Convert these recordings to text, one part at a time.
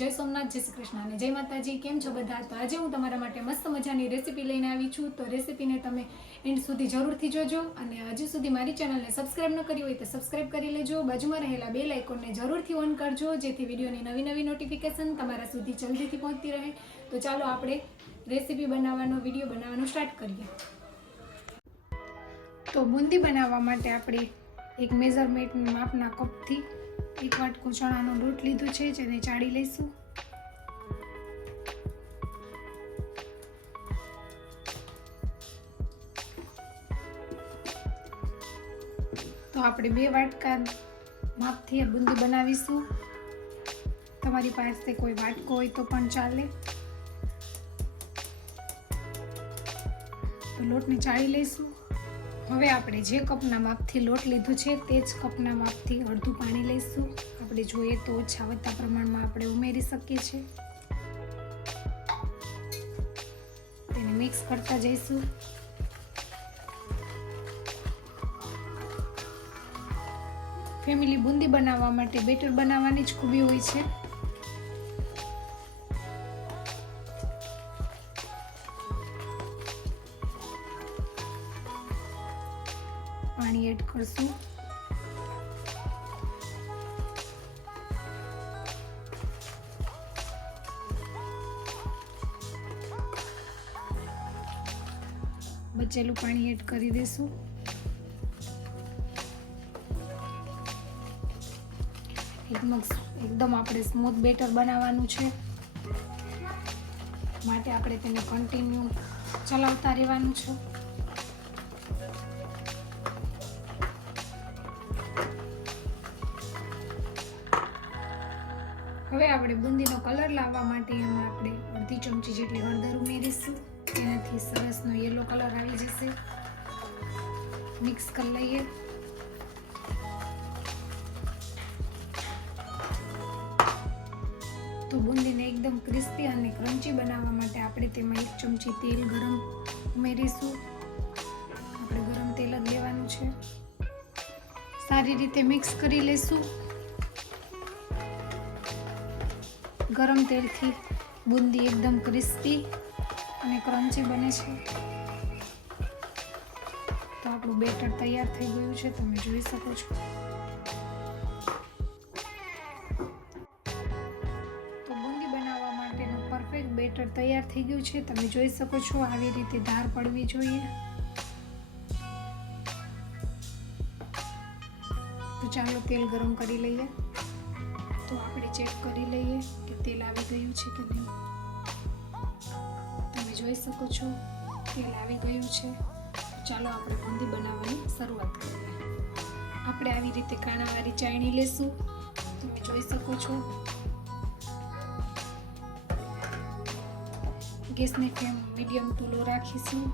જય સોમનાથ, જય શ્રી કૃષ્ણ અને જય માતાજી। કેમ છો બધા? તો આજે હું તમારા માટે મસ્ત મજાની રેસીપી લઈને આવી છું। તો રેસીપીને તમે એન્ડ સુધી જરૂરથી જોજો અને હજી સુધી મારી ચેનલને સબસ્ક્રાઇબ ન કરી હોય તો સબસ્ક્રાઇબ કરી લેજો। બાજુમાં રહેલા બેલ આઇકોનને જરૂરથી ઓન કરજો જેથી વિડીયોની નવી નવી નોટિફિકેશન તમારા સુધી જલ્દીથી પહોંચતી રહે। તો ચાલો આપણે રેસીપી વિડીયો બનાવવાનું સ્ટાર્ટ કરીએ। તો બુંદી બનાવવા માટે આપણે એક મેઝરમેન્ટ માપના કપથી એક વાટકો ચણાનો લોટ લીધો છે, જેને ચાળી લઈશું। તો આપણે 2 વાટકા માપથી આ બુંદી બનાવીશું। તમારી પાસે કોઈ વાટકો હોય તો પણ ચાલે। તો લોટને ચાળી લઈશું। હવે આપણે જે કપના માપથી લોટ લીધું છે તે જ કપના માપથી અડધું પાણી લઈશું। આપણે જોઈએ તો ઓછા વધતા પ્રમાણમાં આપણે ઉમેરી શકીએ છીએ। તેને મિક્સ કરતા જઈશું। ફેમિલી બુંદી બનાવવા માટે બેટર બનાવવાની જ ખૂબી હોય છે। પાણી એડ કરશું। બચેલું પાણી એડ કરી દેશું। એકદમ આપણે સ્મૂથ બેટર બનાવવાનું છે, માટે આપણે તેને કન્ટિન્યુ ચલાવતા રહેવાનું છે। હવે આપણે બુંદીનો કલર લાવવા માટે એમાં આપણે અડધી ચમચી જેટલી હળદર ઉમેરીશું। તેનાથી સરસનો યલો કલર આવી જશે। મિક્સ કરી લઈએ। તો બુંદીને એકદમ ક્રિસ્પી અને ક્રન્ચી બનાવવા માટે આપણે તેમાં 1 ચમચી તેલ ગરમ ઉમેરીશું। આપણે ગરમ તેલ જ લેવાનું છે। સારી રીતે મિક્સ કરી લઈશું। ગરમ તેલથી બુંદી એકદમ ક્રિસ્પી અને ક્રન્ચી બને છે। તો આપણું બેટર તૈયાર થઈ ગયું છે, તમે જોઈ શકો છો। તો બુંદી બનાવવા માટેનું પરફેક્ટ બેટર તૈયાર થઈ ગયું છે, તમે જોઈ શકો છો। આવી રીતે ધાર પડવી જોઈએ। તો ચાલો તેલ ગરમ કરી લઈએ। તો આપણે ચેક કરી લઈએ કે તેલ આવી ગયું છે કે નહીં। તમે જોઈ શકો છો તેલ આવી ગયું છે। ચાલો આપણે બુંદી બનાવવાની શરૂઆત કરીએ। આપણે આવી રીતે કાણાવાળી ચાળણી લેશું। તમે જોઈ શકો છો। ગેસની ફ્લેમ મીડિયમ ટુ લો રાખીશું।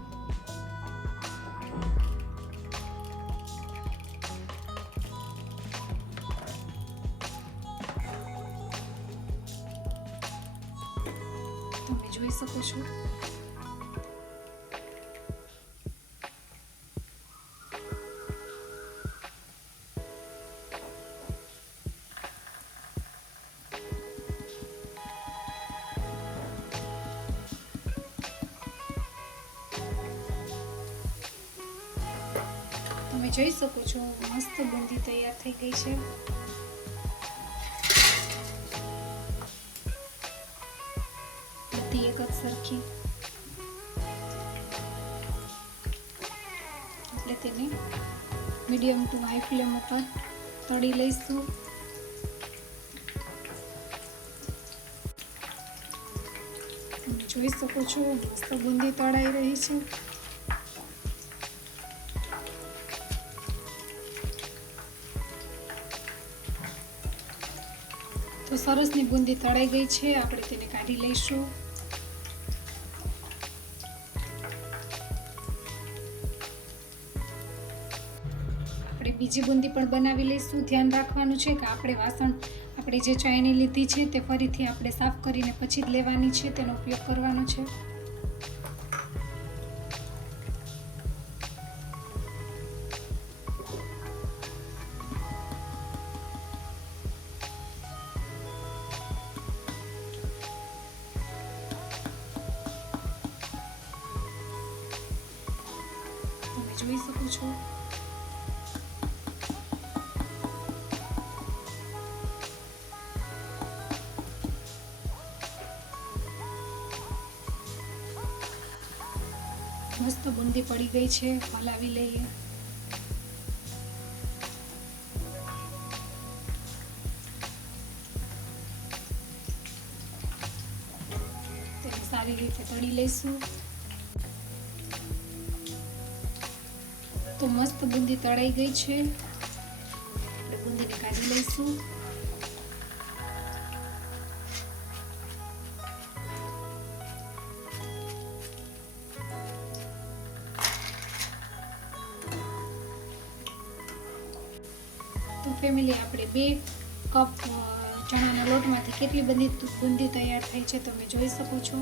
તમે જોઈ શકો છો। તમે જોઈ શકો છો મસ્ત બુંદી તૈયાર થઈ ગઈ છે। બધી એક જ સરખી, એટલે તેને મીડિયમ ટુ હાઈ ફ્લેમ ઉપર તળી લઈશું। તમે જોઈ શકો છો મસ્ત બુંદી તળાઈ રહી છે। તો સરસની બુંદી તળાઈ ગઈ છે, આપણે તેને કાઢી લઈશું। આપણે બીજી બુંદી પણ બનાવી લઈશું। ધ્યાન રાખવાનું છે કે આપણે જે ચાળણી લીધી છે તે ફરીથી આપણે સાફ કરીને પછી જ લેવાની છે, તેનો ઉપયોગ કરવાનો છે। જોઈ શકો છો. મસ્ત બુંદી પડી ગઈ છે. હલાવી લઈએ. તેને સારી રીતે તળી લઈશું. તો મસ્ત બુંદી તળાઈ ગઈ છે. આપણે બુંદીને કાઢી લઈશું. તો ફેમિલી, આપણે 2 કપ ચણાના લોટમાંથી કેટલી બુંદી તૈયાર થઈ છે તમે જોઈ શકો છો.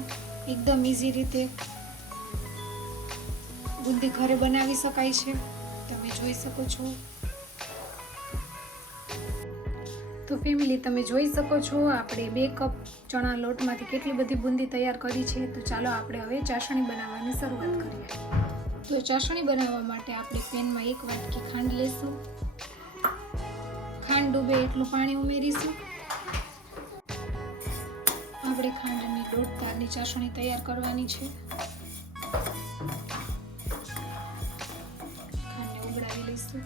એકદમ ઇઝી રીતે બુંદી ઘરે બનાવી શકાય છે. તમે જોઈ શકો છો. તો ફેમિલી, તમે જોઈ શકો છો આપણે 2 કપ ચણા લોટમાંથી કેટલી બધી બુંદી તૈયાર કરી છે. તો ચાલો આપણે હવે ચાસણી બનાવવાની શરૂઆત કરીએ. તો ચાસણી બનાવવા માટે આપણે પેનમાં 1 વાટકી ખાંડ લેશું. ખાંડ ડૂબે એટલું પાણી ઉમેરીશું. આપણે ખાંડની 1/2 તારની ચાસણી તૈયાર કરવાની છે. ખાંડને ઉગડાવી લઈશું.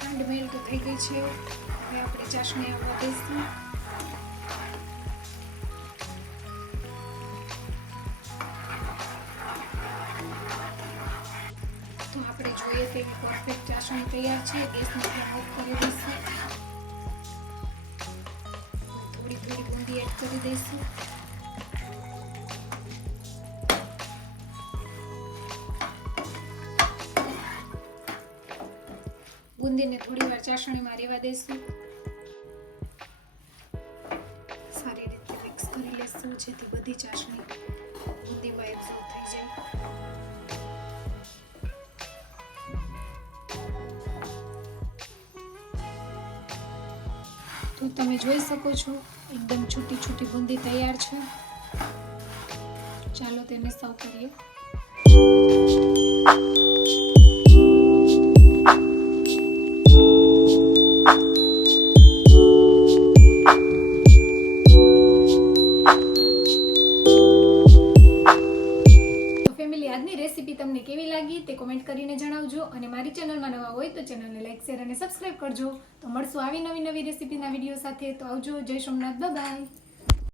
ખાંડ મેલ્ટ થઈ ગઈ છે. હવે આપણે ચાસણી આવવા દઈશું. તો આપણે જોઈએ તેવી પરફેક્ટ ચાસણી તૈયાર છે. ગેસની ફ્લેમ ઓફ કરી દઈશું. થોડી થોડી બુંદી એડ કરી દઈશું. બુંદીને થોડી વાર ચાસણીમાં રહેવા દઈશું. સારી રીતે મિક્સ કરી લઈશું જેથી બધી ચાસણી બુંદીમાં એબ્ઝોર્બ થઈ જાય. તો તમે જોઈ શકો છો એકદમ છૂટી છૂટી બુંદી તૈયાર છે. ચાલો તેને સર્વ કરીએ. આજની રેસીપી તમને કેવી લાગી તે કોમેન્ટ કરીને જણાવજો. અને મારી ચેનલમાં નવા હોય તો ચેનલને લાઈક, શેર અને સબસ્ક્રાઈબ કરજો. તો મળશું આવી નવી રેસીપીના વિડીયો સાથે. તો આવજો. જય સોમનાથ. બાય.